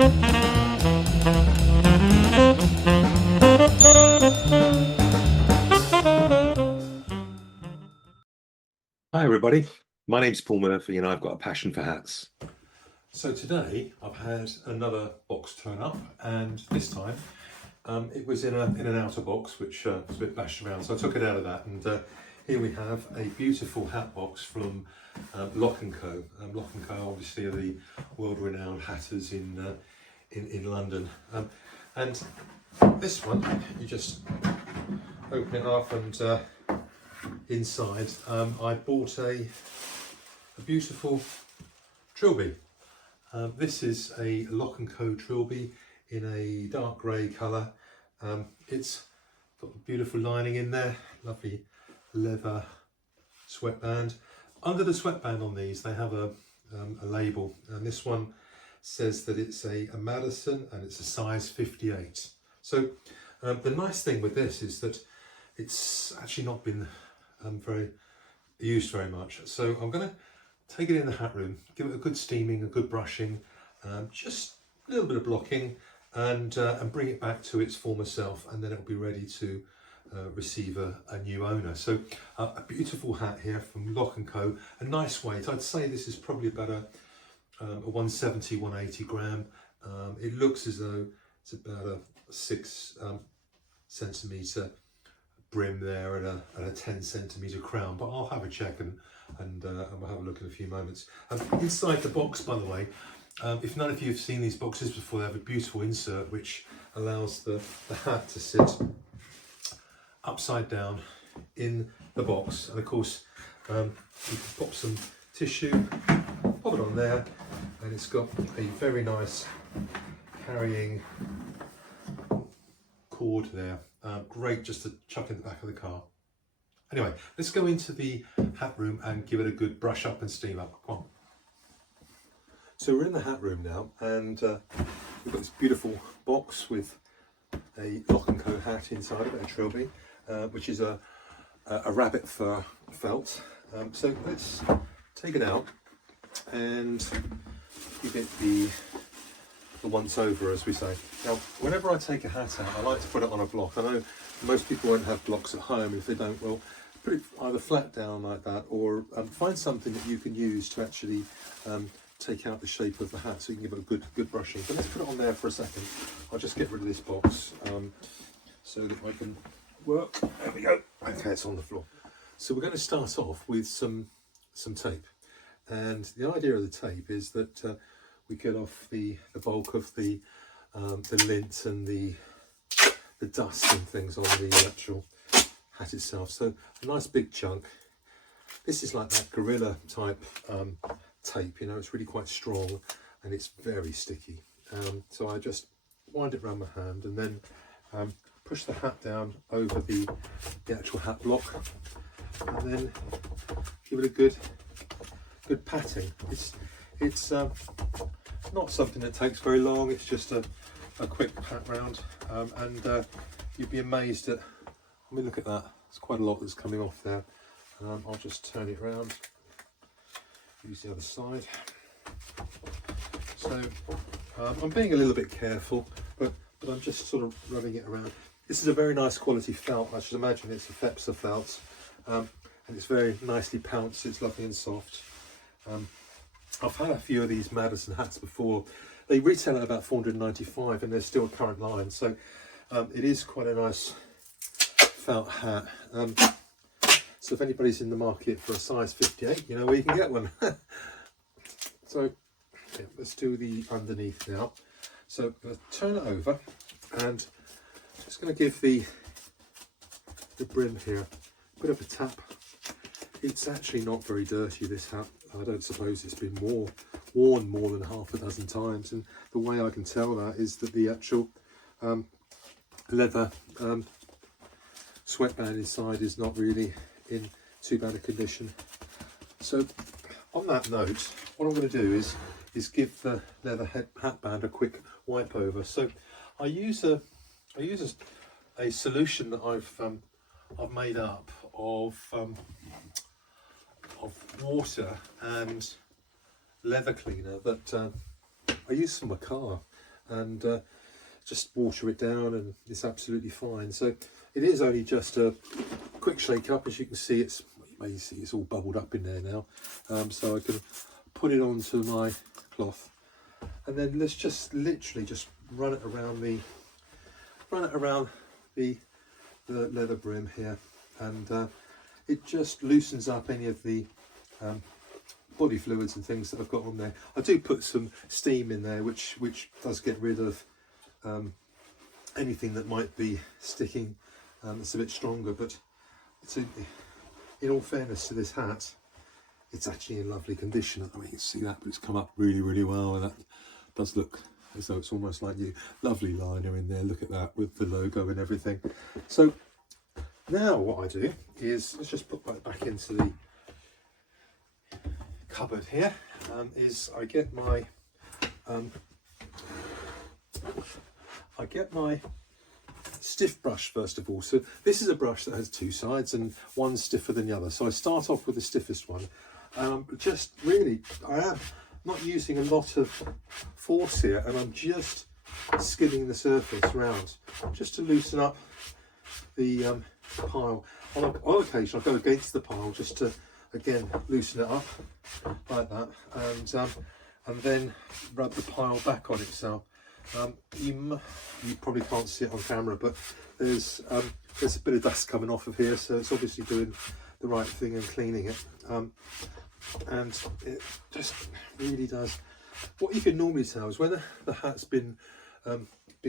Hi everybody, my name's Paul Murphy and I've got a passion for hats. So today I've had another box turn up, and this time it was in an outer box which was a bit bashed around, so I took it out of that, and here we have a beautiful hat box from Lock&Co. Lock&Co obviously are the world-renowned hatters in London, and this one you just open it up, and inside I bought a beautiful Trilby. This is a Lock&Co Trilby in a dark grey colour. It's got a beautiful lining in there, lovely leather sweatband. Under the sweatband on these they have a label, and this one says that it's a Madison and it's a size 58. So the nice thing with this is that it's actually not been used very much. So I'm going to take it in the hat room, give it a good steaming, a good brushing, just a little bit of blocking, and bring it back to its former self, and then it'll be ready to receive a new owner. So a beautiful hat here from Lock&Co, a nice weight. I'd say this is probably about a 170, 180 gram. It looks as though it's about a 6 centimetre brim there and a 10 centimetre crown, but I'll have a check and we'll have a look in a few moments. Inside the box, by the way, if none of you have seen these boxes before, they have a beautiful insert which allows the hat to sit upside down in the box, and of course you can pop some tissue, pop it on there, and it's got a very nice carrying cord there. Great just to chuck in the back of the car. Anyway, let's go into the hat room and give it a good brush up and steam up. Come on. So we're in the hat room now, and we've got this beautiful box with a Lock&Co hat inside of it, a Trilby, which is a rabbit fur felt. So let's take it out and give it the once over, as we say. Now, whenever I take a hat out, I like to put it on a block. I know most people won't have blocks at home. If they don't, well, put it either flat down like that, or find something that you can use to actually take out the shape of the hat, so you can give it a good brushing. But let's put it on there for a second. I'll just get rid of this box so that I can work. There we go. Okay, it's on the floor. So we're going to start off with some tape, and the idea of the tape is that we get off the bulk of the lint and the dust and things on the actual hat itself. So a nice big chunk. This is like that Gorilla type tape, you know, it's really quite strong and it's very sticky. So I just wind it around my hand and then push the hat down over the actual hat block, and then give it a good patting. It's not something that takes very long. It's just a quick pat round, and you'd be amazed at, I mean, look at that, there's quite a lot that's coming off there. I'll just turn it around, use the other side. So I'm being a little bit careful, but I'm just sort of rubbing it around. This is a very nice quality felt. I should imagine it's a Failsworth felt, and it's very nicely pounced. It's lovely and soft. I've had a few of these Madison hats before. They retail at about $495 and they're still a current line. So it is quite a nice felt hat. So if anybody's in the market for a size 58, you know where you can get one. So yeah, let's do the underneath now. So I'm going to turn it over and just going to give the brim here a bit of a tap. It's actually not very dirty, this hat. I don't suppose it's been worn more than half a dozen times, and the way I can tell that is that the actual leather sweatband inside is not really in too bad a condition. So on that note, what I'm going to do is give the leather hat band a quick wipe over. So I use a solution that I've made up of water and leather cleaner that I use from my car. and just water it down and it's absolutely fine. So it is only just a quick shake up. As you can see, you may see it's all bubbled up in there now. So I can put it onto my cloth, and then let's just literally just run it around the leather brim here, and it just loosens up any of the body fluids and things that I've got on there. I do put some steam in there, which does get rid of anything that might be sticking that's a bit stronger. But in all fairness to this hat, it's actually in lovely condition. I mean, you can see that, but it's come up really, really well, and that does look as though it's almost like new. Lovely liner in there, look at that, with the logo and everything. So now what I do is, let's just put that back into the cupboard here, is I get my stiff brush first of all. So this is a brush that has two sides and one's stiffer than the other. So I start off with the stiffest one. Just really, I am not using a lot of force here, and I'm just skimming the surface round just to loosen up the pile. On occasion I'll go against the pile just to again loosen it up like that, and then rub the pile back on itself. You probably can't see it on camera, but there's a bit of dust coming off of here, so it's obviously doing the right thing and cleaning it. And it just really does. What you can normally tell is when the hat's been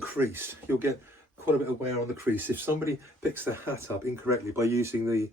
creased, you'll get quite a bit of wear on the crease. If somebody picks the hat up incorrectly by using the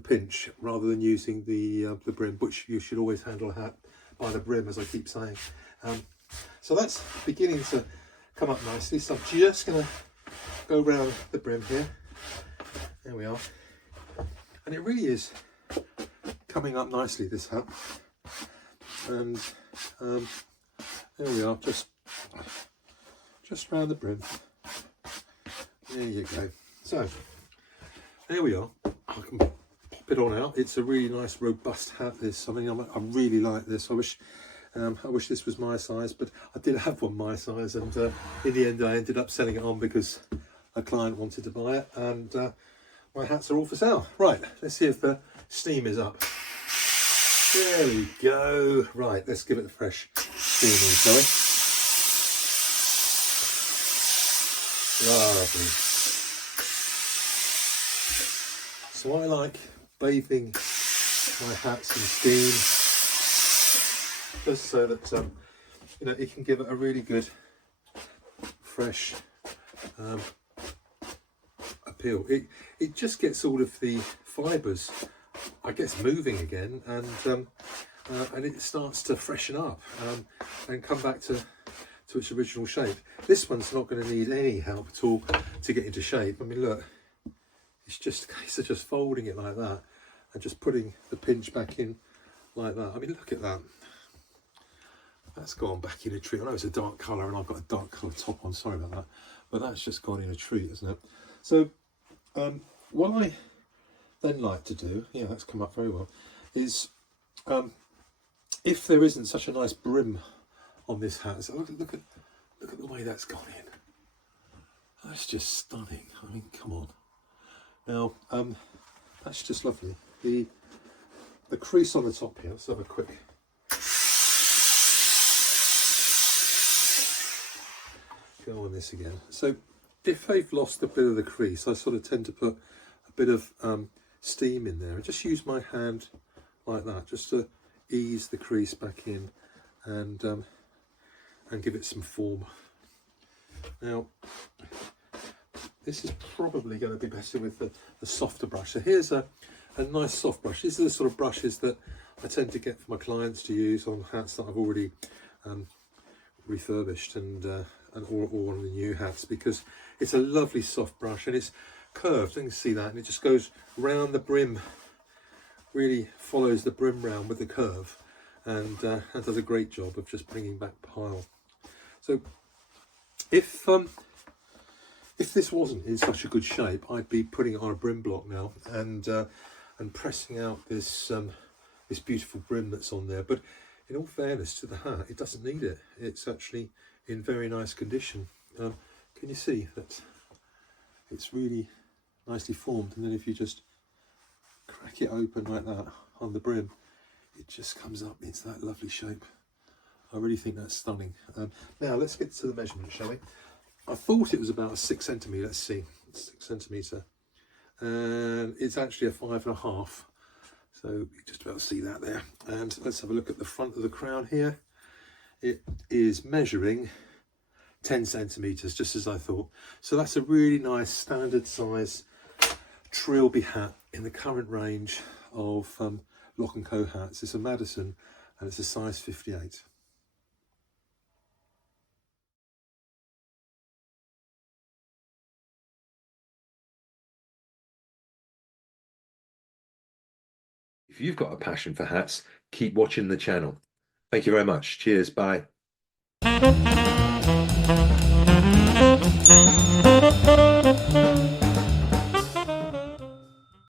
pinch rather than using the brim, which you should always handle a hat by the brim, as I keep saying. So that's beginning to come up nicely. So I'm just going to go around the brim here. There we are. And it really is coming up nicely, this hat. And there we are, just round the brim. There you go. So there we are. I can pop it on out. It's a really nice robust hat, this. I mean, I really like this. I wish this was my size, but I did have one my size, and in the end I ended up selling it on because a client wanted to buy it, and my hats are all for sale. Right, let's see if the steam is up. There we go. Right, let's give it a fresh steaming, shall we? Lovely. So I like bathing my hats in steam, just so that you know, it can give it a really good fresh appeal. It just gets all of the fibres, I guess, moving again, and it starts to freshen up and come back to its original shape. This one's not going to need any help at all to get into shape. I mean, look, it's just a case of just folding it like that and just putting the pinch back in like that. I mean, look at that. That's gone back in a treat. I know it's a dark colour and I've got a dark colour top on, sorry about that, but that's just gone in a treat, isn't it? So what I then like to do, yeah, that's come up very well, is if there isn't such a nice brim on this hat, so look at the way that's gone in. That's just stunning. I mean, come on. Now that's just lovely. The crease on the top here, let's have a quick go on this again. So if they've lost a bit of the crease, I sort of tend to put a bit of steam in there and just use my hand like that, just to ease the crease back in and give it some form. Now this is probably going to be better with the softer brush. So here's a nice soft brush. These are the sort of brushes that I tend to get for my clients to use on hats that I've already refurbished and or on the new hats, because it's a lovely soft brush and it's curved. You can see that, and it just goes round the brim, really follows the brim round with the curve, and does a great job of just bringing back pile. So if this wasn't in such a good shape, I'd be putting it on a brim block now and pressing out this this beautiful brim that's on there. But in all fairness to the hat, it doesn't need it. It's actually in very nice condition. Can you see that it's really nicely formed? And then if you just crack it open like that on the brim, it just comes up into that lovely shape. I really think that's stunning. Now let's get to the measurement, shall we? I thought it was about 6 centimetre. Let's see, 6 centimetre, and it's actually a 5.5. So you just about see that there. And let's have a look at the front of the crown here. It is measuring 10 centimetres, just as I thought. So that's a really nice standard size Trilby hat in the current range of Lock&Co hats. It's a Madison and it's a size 58. If you've got a passion for hats, keep watching the channel. Thank you very much. Cheers. Bye.